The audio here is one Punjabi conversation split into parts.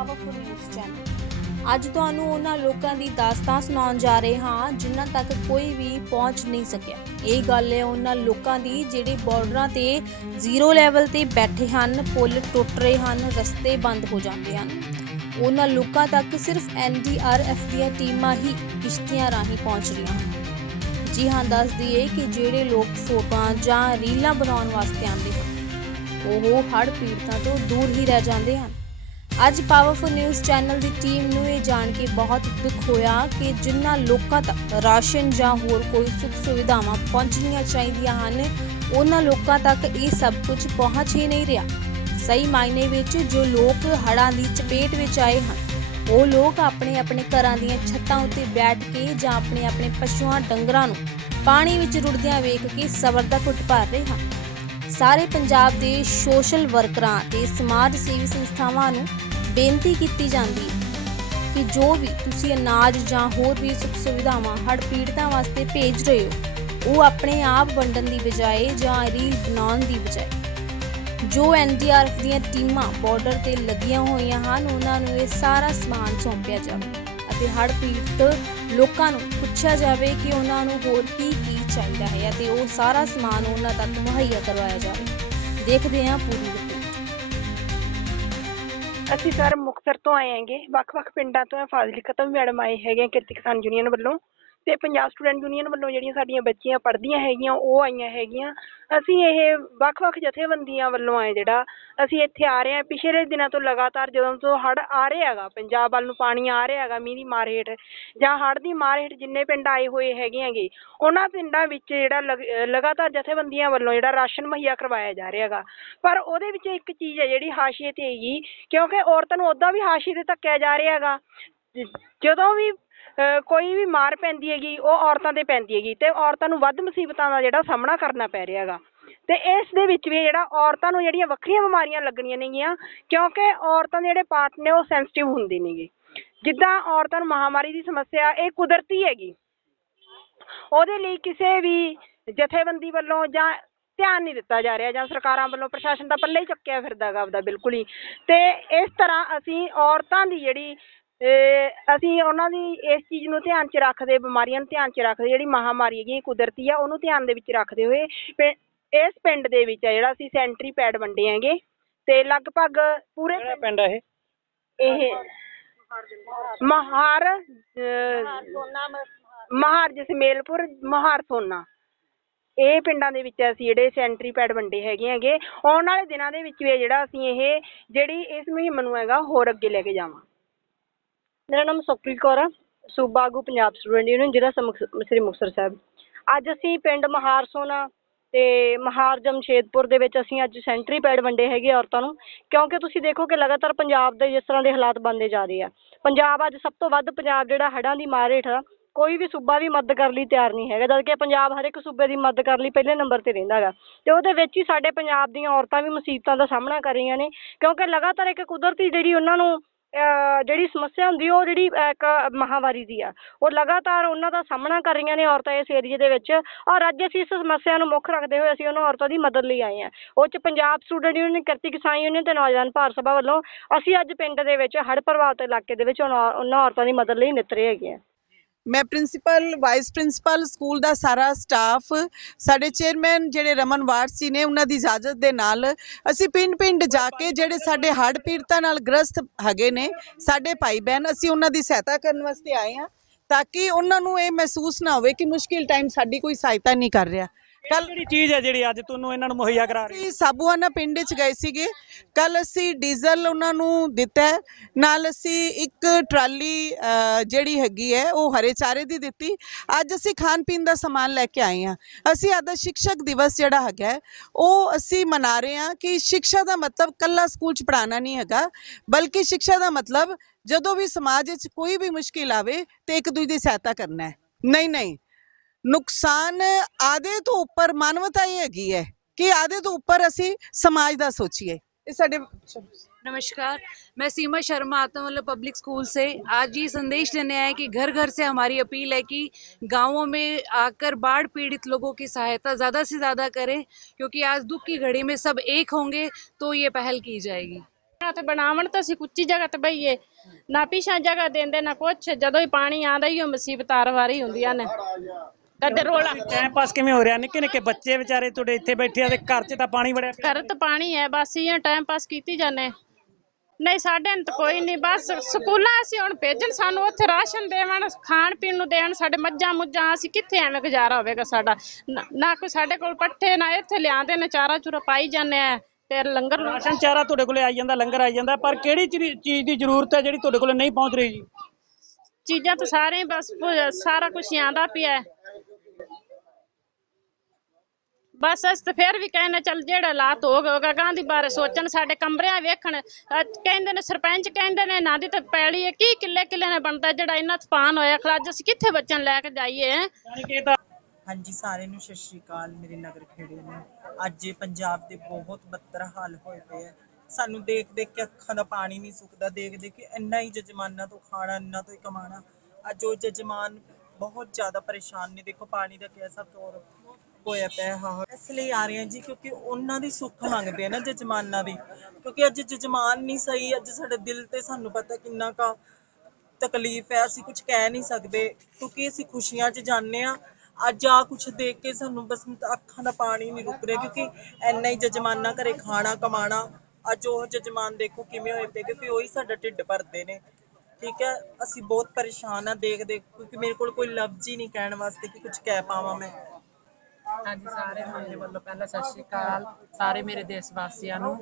Powerful news channel. ਅੱਜ ਤੁਹਾਨੂੰ ਉਹਨਾਂ ਲੋਕਾਂ ਦੀ ਦਾਸਤਾਨ ਸੁਣਾਉਣ ਜਾ ਰਹੇ ਹਾਂ, ਜਿਨ੍ਹਾਂ ਤੱਕ ਕੋਈ ਵੀ ਪਹੁੰਚ ਨਹੀਂ ਸਕਿਆ। ਇਹ ਗੱਲ ਹੈ ਉਹਨਾਂ ਲੋਕਾਂ ਦੀ ਜਿਹੜੇ ਬਾਰਡਰਾਂ ਤੇ ਜ਼ੀਰੋ ਲੈਵਲ ਤੇ ਬੈਠੇ ਹਨ, ਪੁਲ ਟੁੱਟ ਰਹੇ ਹਨ, ਰਸਤੇ ਬੰਦ ਹੋ ਜਾਂਦੇ ਹਨ। ਉਹਨਾਂ ਲੋਕਾਂ ਤੱਕ ਸਿਰਫ ਐਨਡੀਆਰਐਫ ਦੀਆਂ ਟੀਮਾਂ ਹੀ ਕਿਸ਼ਤੀਆਂ ਰਾਹੀਂ ਪਹੁੰਚ ਰਹੀਆਂ ਹਨ। ਜੀ ਹਾਂ, ਦੱਸ ਦਈਏ ਕਿ ਜਿਹੜੇ ਲੋਕ ਫੋਟੋਆਂ ਜਾਂ ਰੀਲਾਂ ਬਣਾਉਣ ਵਾਸਤੇ ਆਉਂਦੇ ਹਨ, ਉਹ ਹੜ੍ਹ ਪੀੜਤਾਂ ਤੋਂ ਦੂਰ ਹੀ ਰਹਿ ਜਾਂਦੇ ਹਨ। ਅੱਜ ਪਾਵਰਫੁਲ ਨਿਊਜ਼ ਚੈਨਲ ਦੀ ਟੀਮ ਨੂੰ ਇਹ ਜਾਣ ਕੇ ਬਹੁਤ ਦੁੱਖ ਹੋਇਆ ਕਿ ਜਿਨ੍ਹਾਂ ਲੋਕਾਂ ਤੱਕ ਰਾਸ਼ਨ ਜਾਂ ਹੋਰ ਕੋਈ ਸੁੱਖ ਸੁਵਿਧਾਵਾਂ ਪਹੁੰਚਣੀਆਂ ਚਾਹੀਦੀਆਂ ਹਨ, ਉਹਨਾਂ ਲੋਕਾਂ ਤੱਕ ਇਹ ਸਭ ਕੁਝ ਪਹੁੰਚ ਹੀ ਨਹੀਂ ਰਿਹਾ। ਸਹੀ ਮਾਇਨੇ ਵਿੱਚ ਜੋ ਲੋਕ ਹੜ੍ਹਾਂ ਦੀ ਚਪੇਟ ਵਿੱਚ ਆਏ ਹਨ, ਉਹ ਲੋਕ ਆਪਣੇ ਆਪਣੇ ਘਰਾਂ ਦੀਆਂ ਛੱਤਾਂ ਉੱਤੇ ਬੈਠ ਕੇ ਜਾਂ ਆਪਣੇ ਆਪਣੇ ਪਸ਼ੂਆਂ ਡੰਗਰਾਂ ਨੂੰ ਪਾਣੀ ਵਿੱਚ ਰੁੜਦਿਆਂ ਵੇਖ ਕੇ ਸਬਰ ਦਾ ਘੁੱਟ ਭਰ ਰਹੇ ਹਨ। ਸਾਰੇ ਪੰਜਾਬ ਦੇ ਸੋਸ਼ਲ ਵਰਕਰਾਂ ਤੇ ਸਮਾਜ ਸੇਵੀ ਸੰਸਥਾਵਾਂ ਨੂੰ ਬੇਨਤੀ ਕੀਤੀ ਜਾਂਦੀ ਕਿ ਜੋ ਵੀ ਤੁਸੀਂ ਅਨਾਜ ਜਾਂ ਹੋਰ ਵੀ ਸੁੱਖ ਸੁਵਿਧਾਵਾਂ, ਹੜ੍ਹ ਪੀੜਤਾਂ ਵਾਸਤੇ ਭੇਜ ਰਹੇ ਹੋ, ਉਹ ਆਪਣੇ ਆਪ ਵੰਡਣ ਦੀ ਬਜਾਏ ਜਾਂ ਰੀਲ ਬਣਾਉਣ ਦੀ ਬਜਾਏ। ਜੋ ਐਨਡੀਆਰਐਫ ਦੀਆਂ ਟੀਮਾਂ ਬਾਰਡਰ ਤੇ ਲੱਗੀਆਂ ਹੋਈਆਂ ਹਨ, ਉਹਨਾਂ ਨੂੰ ਇਹ ਸਾਰਾ ਸਮਾਨ ਸੌਂਪਿਆ ਜਾਵੇ ਅਤੇ ਹੜ੍ਹ ਪੀੜਤ ਲੋਕਾਂ ਨੂੰ ਪੁੱਛਿਆ ਜਾਵੇ ਕਿ ਉਹਨਾਂ ਨੂੰ ਹੋਰ ਕੀ ਕੀ ਚਾਹੀਦਾ ਹੈ ਅਤੇ ਉਹ ਸਾਰਾ ਸਮਾਨ ਉਹਨਾਂ ਤੱਕ ਮੁਹੱਈਆ ਕਰਵਾਇਆ ਜਾਵੇ। ਦੇਖਦੇ ਹਾਂ ਪੂਰੀ ਅਸੀਂ ਸਰ ਮੁਕਤਸਰ ਤੋਂ ਆਏ ਹੈਗੇ। ਵੱਖ-ਵੱਖ ਪਿੰਡਾਂ ਤੋਂ ਫਾਜ਼ਿਲਕਾ ਤੋਂ ਮੈਡਮ ਆਏ ਹੈਗੇ ਆ ਕਿਰਤੀ ਕਿਸਾਨ ਯੂਨੀਅਨ ਵੱਲੋਂ। ਤੇ ਪੰਜਾਬ ਸਟੂਡੈਂਟ ਯੂਨੀਅਨ ਵੱਲੋਂ ਜਿਹੜੀਆਂ ਸਾਡੀਆਂ ਬੱਚੀਆਂ ਪੜ੍ਹਦੀਆਂ ਹੈਗੀਆਂ, ਉਹ ਆਈਆਂ ਹੈਗੀਆਂ। ਅਸੀਂ ਇਹ ਵੱਖ-ਵੱਖ ਜਥੇਬੰਦੀਆਂ ਵੱਲੋਂ ਆਏ ਜਿਹੜਾ, ਅਸੀਂ ਇੱਥੇ ਆ ਰਹੇ ਹਾਂ। ਪਿਛਲੇ ਦਿਨਾਂ ਤੋਂ ਲਗਾਤਾਰ ਜਦੋਂ ਤੋਂ ਹੜ੍ਹ ਆ ਰਿਹਾ ਹੈਗਾ, ਪੰਜਾਬ ਵੱਲ ਨੂੰ ਪਾਣੀ ਆ ਰਿਹਾ ਹੈਗਾ, ਮੀਂਹ ਦੀ ਮਾਰ ਹੇਠ, ਜਾਂ ਹੜ੍ਹ ਦੀ ਮਾਰ ਹੇਠ ਜਿੰਨੇ ਪਿੰਡ ਆਏ ਹੋਏ ਹੈਗੇ ਹੈਗੇ, ਉਹਨਾਂ ਪਿੰਡਾਂ ਵਿੱਚ ਜਿਹੜਾ ਲਗ- ਲਗਾਤਾਰ ਜਥੇਬੰਦੀਆਂ ਵੱਲੋਂ ਜਿਹੜਾ ਰਾਸ਼ਨ ਮੁਹੱਈਆ ਕਰਵਾਇਆ ਜਾ ਰਿਹਾ ਹੈਗਾ। ਪਰ ਉਹਦੇ ਵਿੱਚ ਇੱਕ ਚੀਜ਼ ਹੈ ਜਿਹੜੀ ਹਾਸ਼ੀਏ ਤੇ ਹੈਗੀ, ਕਿਉਂਕਿ ਔਰਤਾਂ ਨੂੰ ਉਦਾਂ ਵੀ ਹਾਸ਼ੀਏ ਤੇ ਧੱਕਿਆ ਜਾ ਰਿਹਾ ਹੈਗਾ। ਜਦੋਂ ਵੀ ਕੋਈ ਵੀ ਮਾਰ ਪੈਂਦੀ ਹੈਗੀ, ਉਹ ਔਰਤਾਂ ਤੇ ਪੈਂਦੀ ਹੈਗੀ ਤੇ ਔਰਤਾਂ ਨੂੰ ਵੱਧ ਮੁਸੀਬਤਾਂ ਦਾ ਜਿਹੜਾ ਸਾਹਮਣਾ ਕਰਨਾ ਪੈ ਰਿਹਾ ਹੈਗਾ। ਤੇ ਇਸ ਦੇ ਵਿੱਚ ਵੀ ਜਿਹੜਾ ਔਰਤਾਂ ਨੂੰ ਜਿਹੜੀਆਂ ਵੱਖਰੀਆਂ ਬਿਮਾਰੀਆਂ ਲੱਗਣੀਆਂ ਨੇਗੀਆਂ ਕਿਉਂਕਿ ਔਰਤਾਂ ਦੇ ਜਿਹੜੇ ਪਾਰਟ ਨੇ ਉਹ ਸੈਂਸਿਟਿਵ ਹੁੰਦੇ ਨੇਗੇ ਜਿੱਦਾਂ ਔਰਤਾਂ ਨੂੰ ਮਹਾਮਾਰੀ ਦੀ ਸਮੱਸਿਆ, ਇਹ ਕੁਦਰਤੀ ਹੈਗੀ। ਉਹਦੇ ਲਈ ਕਿਸੇ ਵੀ ਜਥੇਬੰਦੀ ਵੱਲੋਂ ਜਾਂ ਧਿਆਨ ਨਹੀਂ ਦਿੱਤਾ ਜਾ ਰਿਹਾ ਜਾਂ ਸਰਕਾਰਾਂ ਵੱਲੋਂ, ਪ੍ਰਸ਼ਾਸਨ ਦਾ ਪੱਲੇ ਹੀ ਚੱਕਿਆ ਫਿਰਦਾ ਗਾ ਆਪਦਾ, ਬਿਲਕੁਲ ਹੀ। ਤੇ ਇਸ ਤਰ੍ਹਾਂ ਅਸੀਂ ਔਰਤਾਂ ਦੀ ਜਿਹੜੀ ਅਹ ਅਸੀਂ ਉਹਨਾਂ ਦੀ ਇਸ ਚੀਜ਼ ਨੂੰ ਧਿਆਨ 'ਚ ਰੱਖਦੇ ਬਿਮਾਰੀਆਂ ਨੂੰ ਧਿਆਨ 'ਚ ਰੱਖਦੇ ਜਿਹੜੀ ਮਹਾਮਾਰੀ ਹੈਗੀ ਇਹ ਕੁਦਰਤੀ ਆ ਉਹਨੂੰ ਧਿਆਨ ਦੇ ਵਿੱਚ ਰੱਖਦੇ ਹੋਏ ਪਿੰ- ਇਸ ਪਿੰਡ ਦੇ ਵਿੱਚ ਆ ਜਿਹੜਾ ਅਸੀਂ ਸੈਂਟਰੀ ਪੈਡ ਵੰਡੇ ਹੈਗੇ ਤੇ ਲਗਭਗ ਪੂਰੇ ਕਿਹੜਾ ਪਿੰਡ ਆ ਇਹ? ਇਹ ਮਹਾਰ ਅਹ, ਮਹਾਰ ਜਸਮੇਲਪੁਰ ਮਹਾਰ ਸੋਨਾ। ਇਹ ਪਿੰਡਾਂ ਦੇ ਵਿੱਚ ਅਸੀਂ ਜਿਹੜੇ ਸੈਂਟਰੀ ਪੈਡ ਵੰਡੇ ਹੈਗੇ ਹੈਗੇ ਆਉਣ ਵਾਲੇ ਦਿਨਾਂ ਦੇ ਵਿੱਚ ਵੀ ਇਹ ਜਿਹੜਾ ਅਸੀਂ ਇਹ ਜਿਹੜੀ ਇਸ ਮੁਹਿੰਮ ਨੂੰ ਹੈਗਾ ਹੋਰ ਅੱਗੇ ਲੈ ਕੇ ਜਾਵਾਂ। ਮੇਰਾ ਨਾਮ ਸੁਖਪ੍ਰੀਤ ਕੌਰ ਆ, ਸੂਬਾ ਆਗੂ ਪੰਜਾਬ ਸਟੂਡੈਂਟ ਯੂਨੀਅਨ, ਜ਼ਿਲ੍ਹਾ ਸ੍ਰੀ ਮੁਕਤਸਰ ਸਾਹਿਬ। ਅੱਜ ਅਸੀਂ ਪਿੰਡ ਮਹਾਰ ਸੋਨਾ ਤੇ ਮਹਾਰ ਜਮਸ਼ੇਦਪੁਰ ਦੇ ਵਿੱਚ ਅਸੀਂ ਅੱਜ ਸੈਂਟਰੀ ਪੈਡ ਵੰਡੇ ਹੈਗੇ ਔਰਤਾਂ ਨੂੰ, ਕਿਉਂਕਿ ਤੁਸੀਂ ਦੇਖੋ ਕਿ ਲਗਾਤਾਰ ਪੰਜਾਬ ਦੇ ਜਿਸ ਤਰ੍ਹਾਂ ਦੇ ਹਾਲਾਤ ਬਣਦੇ ਜਾ ਰਹੇ ਆ। ਪੰਜਾਬ ਅੱਜ ਸਭ ਤੋਂ ਵੱਧ ਪੰਜਾਬ ਜਿਹੜਾ ਹੜਾਂ ਦੀ ਮਾਰ ਹੇਠ ਆ, ਕੋਈ ਵੀ ਸੂਬਾ ਵੀ ਮਦਦ ਕਰਨ ਲਈ ਤਿਆਰ ਨਹੀਂ ਹੈਗਾ ਜਦ ਕਿ ਪੰਜਾਬ ਹਰ ਇੱਕ ਸੂਬੇ ਦੀ ਮਦਦ ਕਰਨ ਲਈ ਪਹਿਲੇ ਨੰਬਰ ਤੇ ਰਹਿੰਦਾ ਹੈਗਾ। ਤੇ ਉਹਦੇ ਵਿੱਚ ਹੀ ਸਾਡੇ ਪੰਜਾਬ ਦੀਆਂ ਔਰਤਾਂ ਵੀ ਮੁਸੀਬਤਾਂ ਦਾ ਸਾਹਮਣਾ ਕਰ ਰਹੀਆਂ ਨੇ, ਕਿਉਂਕਿ ਲਗਾਤਾਰ ਇੱਕ ਕੁਦਰਤੀ ਜਿਹੜੀ ਉਹਨਾਂ ਨੂੰ ਜਿਹੜੀ ਸਮੱਸਿਆ ਹੁੰਦੀ ਉਹ ਜਿਹੜੀ ਇੱਕ ਮਹਾਵਾਰੀ ਦੀ ਆ। ਉਹ ਲਗਾਤਾਰ ਉਹਨਾਂ ਦਾ ਸਾਹਮਣਾ ਕਰ ਰਹੀਆਂ ਨੇ ਔਰਤਾਂ ਇਸ ਏਰੀਏ ਦੇ ਵਿੱਚ। ਔਰ ਅੱਜ ਅਸੀਂ ਇਸ ਸਮੱਸਿਆ ਨੂੰ ਮੁੱਖ ਰੱਖਦੇ ਹੋਏ ਅਸੀਂ ਉਹਨਾਂ ਔਰਤਾਂ ਦੀ ਮਦਦ ਲਈ ਆਏ ਹਾਂ ਉਹ ਚ Punjab student union Kirti Kisan union ਤੇ ਨੌਜਵਾਨ ਭਾਰਤ ਸਭਾ ਵੱਲੋਂ ਅਸੀਂ ਅੱਜ ਪਿੰਡ ਦੇ ਵਿੱਚ, ਹੜ੍ਹ ਪ੍ਰਭਾਵਿਤ ਇਲਾਕੇ ਦੇ ਵਿੱਚ ਉਹਨਾਂ ਉਹਨਾਂ ਔਰਤਾਂ ਦੀ ਮਦਦ ਲਈ ਨਿਤਰੇ ਹੈਗੇ ਆ। ਮੈਂ ਪ੍ਰਿੰਸੀਪਲ, ਵਾਈਸ ਪ੍ਰਿੰਸੀਪਲ, ਸਕੂਲ ਦਾ ਸਾਰਾ ਸਟਾਫ, ਸਾਡੇ ਚੇਅਰਮੈਨ ਜਿਹੜੇ ਰਮਨ ਵਾਰਡ ਸੀ ਨੇ ਉਹਨਾਂ ਦੀ ਇਜਾਜ਼ਤ ਦੇ ਨਾਲ ਅਸੀਂ ਪਿੰਡ ਪਿੰਡ ਜਾ ਕੇ ਜਿਹੜੇ ਸਾਡੇ ਹੜ੍ਹ ਪੀੜਤਾਂ ਨਾਲ ਗ੍ਰਸਤ ਹੈਗੇ ਨੇ, ਸਾਡੇ ਭਾਈ ਬਹਿਨ ਅਸੀਂ ਉਹਨਾਂ ਦੀ ਸਹਾਇਤਾ ਕਰਨ ਵਾਸਤੇ ਆਏ ਹਾਂ ਤਾਂ ਕਿ ਉਹਨਾਂ ਨੂੰ ਇਹ ਮਹਿਸੂਸ ਨਾ ਹੋਵੇ ਕਿ ਮੁਸ਼ਕਿਲ ਟਾਈਮ ਸਾਡੀ ਕੋਈ ਸਹਾਇਤਾ ਨਹੀਂ ਕਰ ਰਿਹਾ। ਕੱਲ ਕਿਹੜੀ ਚੀਜ਼ ਹੈ ਜਿਹੜੀ ਅੱਜ ਤੁਹਾਨੂੰ ਇਹਨਾਂ ਨੂੰ ਮੁਹੱਈਆ ਕਰਾ ਰਹੀ ਅਸੀਂ ਸਾਬੂਆਨਾ ਪਿੰਡ ਵਿੱਚ ਗਏ ਸੀਗੇ। ਕੱਲ ਅਸੀਂ ਡੀਜ਼ਲ ਉਹਨਾਂ ਨੂੰ ਦਿੱਤਾ ਹੈ। ਨਾਲ ਅਸੀਂ ਇੱਕ ਟਰਾਲੀ ਅਹ, ਜਿਹੜੀ ਹੈਗੀ ਹੈ ਉਹ ਹਰੇ ਚਾਰੇ ਦੀ ਦਿੱਤੀ। ਅੱਜ ਅਸੀਂ ਖਾਣ ਪੀਣ ਦਾ ਸਮਾਨ ਲੈ ਕੇ ਆਏ ਹਾਂ। ਅਸੀਂ ਅੱਜ ਦਾ ਸਿੱਖਿਅਕ ਦਿਵਸ ਜਿਹੜਾ ਹੈਗਾ ਹੈ, ਉਹ ਅਸੀਂ ਮਨਾ ਰਹੇ ਹਾਂ ਕਿ ਸਿੱਖਿਆ ਦਾ ਮਤਲਬ ਕੱਲਾ ਸਕੂਲ 'ਚ ਪੜਾਉਣਾ ਨਹੀਂ ਹੈਗਾ ਬਲਕਿ ਸਿੱਖਿਆ ਦਾ ਮਤਲਬ ਜਦੋਂ ਵੀ ਸਮਾਜ ਵਿੱਚ ਕੋਈ ਵੀ ਮੁਸ਼ਕਿਲ ਆਵੇ ਤੇ ਇੱਕ ਦੂਜੇ ਦੀ ਸਹਾਇਤਾ ਕਰਨਾ ਹੈ। ਨਹੀਂ ਨਹੀਂ। ਨੁਕਸਾਨ ਆਦੇ ਤੋਂ ਉੱਪਰ ਮਾਨਵਤਾ ਇਹ ਹੈਗੀ ਹੈ ਕਿ ਆਦੇ ਤੋਂ ਉੱਪਰ ਅਸੀਂ ਸਮਾਜ ਦਾ ਸੋਚੀਏ ਇਹ ਸਾਡੇ नमस्कार मैं सीमा शर्मा आता हूँ पब्लिक स्कूल से आज ये संदेश लेने आए कि घर घर से हमारी अपील है कि गांवों में आकर बाढ़ पीड़ित लोगों की सहायता ज़्यादा से ज़्यादा करें क्योंकि आज दुख की घड़ी में सब एक होंगे तो ये पहल की जाएगी ਜਗ੍ਹਾ ਤੇ ਬਣਾਵਣ ਤਾਂ ਅਸੀਂ ਉੱਚੀ ਜਗ੍ਹਾ ਤੇ ਬਈਏ ਨਾ ਪਿਛਾਂ ਜਗ੍ਹਾ ਦਿੰਦੇ ਨਾ ਕੁਛ ਜਦੋਂ ਹੀ ਪਾਣੀ ਆਂਦਾ ਹੀ ਉਹ ਮੁਸੀਬਤਾਂ ਵਾਰੀ ਹੁੰਦੀਆਂ ਨੇ ਕਦੇ ਰੋਲਾ? ਟਾਈਮ ਪਾਸ ਕਿਵੇਂ ਹੋ ਰਿਹਾ? ਨਿੱਕੇ ਨਿੱਕੇ ਬੱਚੇ ਵਿਚਾਰੇ ਤੁਹਾਡੇ ਇੱਥੇ ਬੈਠੇ ਆ ਤੇ ਘਰ 'ਚ ਤਾਂ ਪਾਣੀ ਵੜਿਆ ਪਿਆ। ਘਰ ਤਾਂ ਪਾਣੀ ਹੈ ਬਸ ਇਹ ਟਾਈਮ ਪਾਸ ਕੀਤੀ ਜਾਂਦੇ। ਨਹੀਂ ਸਾਡੇ ਨੂੰ ਤਾਂ ਕੋਈ ਨਹੀਂ ਬਸ ਸਕੂਲਾਂ ਅਸੀਂ ਹੁਣ ਭੇਜਣ ਸਾਨੂੰ ਉੱਥੇ ਰਾਸ਼ਨ ਦੇਵਣ ਖਾਣ ਪੀਣ ਨੂੰ ਦੇਣ ਸਾਡੇ ਮੱਝਾਂ ਮੁੱਝਾਂ ਅਸੀਂ ਕਿੱਥੇ ਐਵੇਂ ਗੁਜ਼ਾਰਾ ਹੋਵੇਗਾ ਸਾਡਾ? ਨਾ- ਨਾ ਕੋਈ ਸਾਡੇ ਕੋਲ ਪੱਠੇ ਨਾ ਇੱਥੇ ਲਿਆਂਦੇ ਨੇ ਚਾਰਾ ਚੂਰਾ ਪਾਈ ਜਾਂਦੇ ਆ ਤੇ ਲੰਗਰ ਰਾਸ਼ਨ ਚਾਰਾ ਤੁਹਾਡੇ ਕੋਲੇ ਆਈ ਜਾਂਦਾ ਲੰਗਰ ਆਈ ਜਾਂਦਾ ਪਰ ਕਿਹੜੀ ਚੀਜ਼ ਚੀਜ਼ ਦੀ ਜ਼ਰੂਰਤ ਹੈ ਜਿਹੜੀ ਤੁਹਾਡੇ ਕੋਲੇ ਨਹੀਂ ਪਹੁੰਚ ਰਹੀ ਜੀ? ਚੀਜ਼ਾਂ ਤਾਂ ਸਾਰੇ ਬਸ ਸਾਰਾ ਕੁਝ ਆਂਦਾ ਪਿਆ ਹੈ। ਬਸ ਅਸ ਤਾਂ ਫਿਰ ਵੀ ਕਹਿੰਦੇ ਚੱਲ ਜਿਹੜਾ ਹਾਲਾਤ ਹੋ ਗਏ ਹੋਗਾ ਗਾਂਧੀ ਬਾਰੇ ਸੋਚਣ ਸਾਡੇ ਕਮਰਿਆਂ ਵੇਖਣ। ਅਹ ਕਹਿੰਦੇ ਨੇ ਸਰਪੰਚ ਕਹਿੰਦੇ ਨੇ ਨਾ ਦੀ ਤਾਂ ਪੈਲੀ ਹੈ ਕੀ ਕਿੱਲੇ ਕਿੱਲੇ ਨੇ ਬਣਦਾ ਜਿਹੜਾ ਇੰਨਾ ਤੂਫਾਨ ਹੋਇਆ ਖਲਾ ਅੱਜ ਅਸੀਂ ਕਿੱਥੇ ਬੱਚਿਆਂ ਨੂੰ ਲੈ ਕੇ ਜਾਈਏ ਹੈਂ? ਯਾਨੀ ਕਿ ਇਹ ਤਾਂ ਹਾਂਜੀ ਸਾਰਿਆਂ ਨੂੰ ਸਤਿ ਸ਼੍ਰੀ ਅਕਾਲ ਮੇਰੇ ਨਗਰ ਖੇੜੇ ਨੂੰ। ਅੱਜ ਇਹ ਪੰਜਾਬ ਦੇ ਬਹੁਤ ਬੱਤਰ ਹਾਲ ਹੋਏ ਪਏ ਆ। ਸਾਨੂੰ ਦੇਖ ਦੇਖ ਕੇ ਅੱਖਾਂ ਦਾ ਪਾਣੀ ਨਹੀਂ ਸੁੱਕਦਾ ਦੇਖ ਦੇਖ ਕੇ ਇੰਨਾ ਹੀ ਜਜਮਾਨਾਂ ਤੋਂ ਖਾਣਾ ਇੰਨਾ ਤੋਂ ਹੀ ਕਮਾਣਾ ਅੱਜ ਉਹ ਜਜਮਾਨ ਬਹੁਤ ਜ਼ਿਆਦਾ ਪਰੇਸ਼ਾਨ ਨੇ। ਦੇਖੋ, ਪਾਣੀ ਦਾ ਕਿਹਦਾ ਤੌਰ ਹੋਇਆ ਪਿਆ ਹਾਂ ਇਸ ਲਈ ਆ ਰਹੇ ਹਾਂ ਜੀ, ਕਿਉਂਕਿ ਉਹਨਾਂ ਦੀ ਸੁੱਖ ਮੰਗਦੇ ਆ ਨਾ ਜਜਮਾਨਾਂ ਦੀ। ਕਿਉਂਕਿ ਅੱਜ ਜਜਮਾਨ ਨਹੀਂ ਸਹੀ, ਅੱਜ ਸਾਡੇ ਦਿਲ ਤੇ ਸਾਨੂੰ ਪਤਾ ਕਿੰਨਾ ਕਾ ਤਕਲੀਫ ਹੈ, ਅਸੀਂ ਕੁਝ ਕਹਿ ਨਹੀਂ ਸਕਦੇ। ਕਿਉਂਕਿ ਅਸੀਂ ਖੁਸ਼ੀਆਂ 'ਚ ਜਾਂਦੇ ਆ ਅੱਜ ਆ ਕੁਝ ਦੇਖ ਕੇ ਸਾਨੂੰ ਬਸ ਅੱਖਾਂ ਦਾ ਪਾਣੀ ਨਹੀਂ ਰੁਕ ਰਿਹਾ, ਕਿਉਂਕਿ ਐਨਾ ਹੀ ਜਜ਼ਮਾਨਾ ਘਰੇ ਖਾਣਾ ਕਮਾਣਾ ਅੱਜ ਉਹ ਜਜਮਾਨ ਦੇਖੋ ਕਿਵੇਂ ਹੋਏ ਪਏ, ਕਿਉਂਕਿ ਉਹੀ ਸਾਡਾ ਢਿੱਡ ਭਰਦੇ ਨੇ। ਠੀਕ ਹੈ, ਅਸੀਂ ਬਹੁਤ ਪਰੇਸ਼ਾਨ ਆ ਦੇਖ ਦੇਖ, ਕਿਉਂਕਿ ਮੇਰੇ ਕੋਲ ਕੋਈ ਲਫ਼ਜ਼ ਹੀ ਨਹੀਂ ਕਹਿਣ ਵਾਸਤੇ ਕਿ ਕੁਝ ਕਹਿ ਪਾਵਾਂ ਮੈਂ। ਹਾਂਜੀ, ਸਾਰੇ ਮੇਰੇ ਵੱਲੋਂ ਪਹਿਲਾਂ ਸਤਿ ਸ਼੍ਰੀ ਅਕਾਲ। ਸਾਰੇ ਮੇਰੇ ਦੇਸ਼ ਵਾਸੀਆਂ ਨੂੰ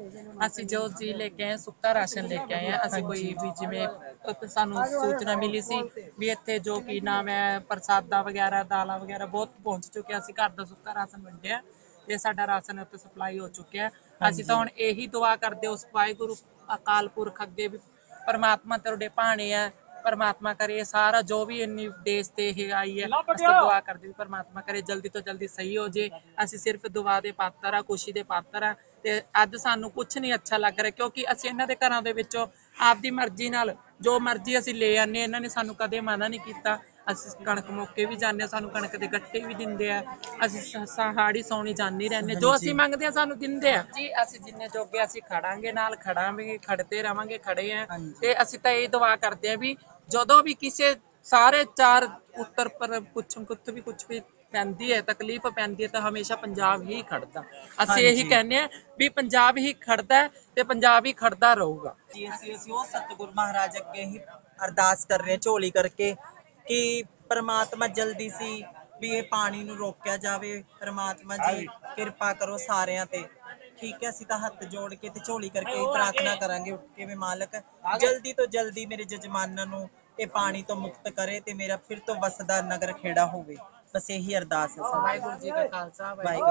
ਅਸੀਂ ਜੋ ਜੀ ਲੈ ਕੇ ਆਏ ਸੁੱਕਾ ਰਾਸ਼ਨ ਲੈ ਕੇ ਆਏ ਹਾਂ। ਅਸੀਂ ਕੋਈ ਵੀ ਜਿਵੇਂ ਇੱਕ ਸਾਨੂੰ ਸੂਚਨਾ ਮਿਲੀ ਸੀ ਵੀ ਇੱਥੇ ਜੋ ਕੀ ਨਾਮ ਹੈ, ਪ੍ਰਸਾਦਾ ਵਗੈਰਾ, ਦਾਲਾਂ ਵਗੈਰਾ ਬਹੁਤ ਪਹੁੰਚ ਚੁੱਕਿਆ। ਅਸੀਂ ਘਰ ਦਾ ਸੁੱਕਾ ਰਾਸ਼ਨ ਵੰਡਿਆ ਤੇ ਸਾਡਾ ਰਾਸ਼ਨ ਉੱਥੇ ਸਪਲਾਈ ਹੋ ਚੁੱਕਿਆ। ਅਸੀਂ ਤਾਂ ਹੁਣ ਇਹੀ ਦੁਆ ਕਰਦੇ ਉਸ ਵਾਹਿਗੁਰੂ ਅਕਾਲ ਪੁਰਖ ਅੱਗੇ ਵੀ ਪਰਮਾਤਮਾ ਤੁਹਾਡੇ ਭਾਣੇ ਆ ਪਰਮਾਤਮਾ ਕਰੇ ਸਾਰਾ ਜੋ ਵੀ ਇੰਨੀ ਦੇਸ਼ ਤੇ ਇਹ ਆਈ ਹੈ ਅਸੀਂ ਦੁਆ ਕਰਦੇ ਵੀ ਪਰਮਾਤਮਾ ਕਰੇ ਜਲਦੀ ਤੋਂ ਜਲਦੀ ਸਹੀ ਹੋ ਜੇ। ਅਸੀਂ ਸਿਰਫ ਦੁਆ ਦੇ ਪਾਤਰ ਆ ਖੁਸ਼ੀ ਦੇ ਪਾਤਰ ਆ ਤੇ ਅੱਜ ਸਾਨੂੰ ਕੁਝ ਨਹੀਂ ਅੱਛਾ ਲੱਗ ਰਿਹਾ ਕਿਉਂਕਿ ਅਸੀਂ ਇਹਨਾਂ ਦੇ ਘਰਾਂ ਦੇ ਵਿੱਚੋਂ ਆਪਦੀ ਮਰਜ਼ੀ ਨਾਲ ਜੋ ਮਰਜ਼ੀ ਅਸੀਂ ਲੈ ਆਨੇ ਇਹਨਾਂ ਨੇ ਸਾਨੂੰ ਕਦੇ ਮਨਾ ਨਹੀਂ ਕੀਤਾ। ਅਸੀਂ ਕਣਕ ਮੌਕੇ ਵੀ ਜਾਂਦੇ ਹਾਂ ਸਾਨੂੰ ਕਣਕ ਦੇ ਗੱਟੇ ਵੀ ਦਿੰਦੇ ਆ। ਅਸੀਂ ਸਹਾੜੀ ਸੌਣੀ ਜਾਂਦੀ ਰਹਿੰਦੇ ਜੋ ਅਸੀਂ ਮੰਗਦੇ ਆ ਸਾਨੂੰ ਦਿੰਦੇ ਆ। ਜੀ ਅਸੀਂ ਜਿੰਨੇ ਜੋਗੇ ਅਸੀਂ ਖੜਾਂਗੇ ਨਾਲ ਖੜਾਂਗੇ ਖੜਦੇ ਰਵਾਂਗੇ ਖੜੇ ਆ। ਤੇ ਅਸੀਂ ਤਾਂ ਇਹ ਦੁਆ ਕਰਦੇ ਆ ਵੀ ਜਦੋਂ ਵੀ ਕਿਸੇ ਸਾਰੇ ਚਾਰ ਉੱਤਰ ਪਰ ਪੁੱਛਮ ਕੁੱਤ ਵੀ ਕੁਝ ਵੀ ਪੈਂਦੀ ਹੈ ਤਕਲੀਫ ਪੈਂਦੀ ਹੈ ਤਾਂ ਹਮੇਸ਼ਾ ਪੰਜਾਬ ਹੀ ਖੜਦਾ। ਅਸੀਂ ਇਹੀ। ਕਹਿੰਦੇ ਆ ਵੀ ਪੰਜਾਬ ਹੀ ਖੜਦਾ ਤੇ ਪੰਜਾਬ ਹੀ ਖੜਦਾ ਰਹੂਗਾ। ਜੀ ਅਸੀਂ ਅਸੀਂ ਉਹ ਸਤਿਗੁਰ ਮਹਾਰਾਜ ਅੱਗੇ ਹੀ ਅਰਦਾਸ ਕਰ ਰਹੇ ਝੋਲੀ ਕਰਕੇ ਕਿ ਪ੍ਰਮਾਤਮਾ ਜਲਦੀ ਸੀ ਵੀ ਇਹ ਪਾਣੀ ਨੂੰ ਰੋਕਿਆ ਜਾਵੇ। ਪ੍ਰਮਾਤਮਾ ਜੀ, ਕਿਰਪਾ ਕਰੋ ਸਾਰਿਆਂ ਤੇ। ਠੀਕ ਹੈ, ਅਸੀਂ ਤਾਂ ਹੱਥ ਜੋੜ ਕੇ ਤੇ ਝੋਲੀ ਕਰਕੇ ਪ੍ਰਾਰਥਨਾ ਕਰਾਂਗੇ ਉੱਠ ਕੇ ਵੀ ਮਾਲਕ, ਜਲਦੀ ਤੋਂ ਜਲਦੀ ਮੇਰੇ ਜਜਮਾਨਾਂ ਨੂੰ ਇਹ ਪਾਣੀ ਤੋਂ ਮੁਕਤ ਕਰੇ ਤੇ ਮੇਰਾ ਫਿਰ ਤੋਂ ਵਸਦਾ ਨਗਰ ਖੇੜਾ ਹੋਵੇ। ਬਸ ਇਹੀ ਅਰਦਾਸ ਹੈ ਵਾਹਿਗੁਰੂ ਜੀ ਕਾ ਖਾਲਸਾ, ਵਾਹਿਗੁਰੂ